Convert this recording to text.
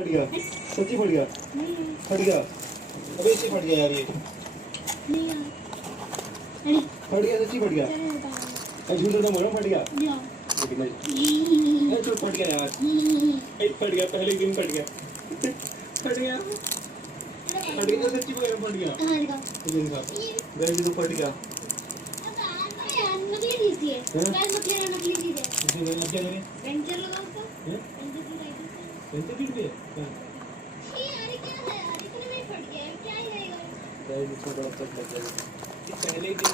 फट गया, सच्ची फट गया, फट गया। अबे इससे फट गया यार ये। नहीं यार। फट गया, सच्ची फट गया। झूठ ना बोलो, फट गया। लेकिन नहीं, तो फट गया यार। फट गया, पहले दिन फट गया। फट गया, फट गया, सच्ची फट गया। कहाँ दिखाओ? ये दिखा, गाइस ये तो फट गया। नकली चीज़ है। गाइस नकली चीज़ है। इसमें मैंने अब क्या करें? पेंचर लगाओ उसका। हैं? पेंचर की लाइट है। पेंसिल पीट पे? ये यार क्या है यार, इतने में फट गया है, क्या ही रहेगा? गाइस इसमें बड़ा फट लग गया। पहले ही दिन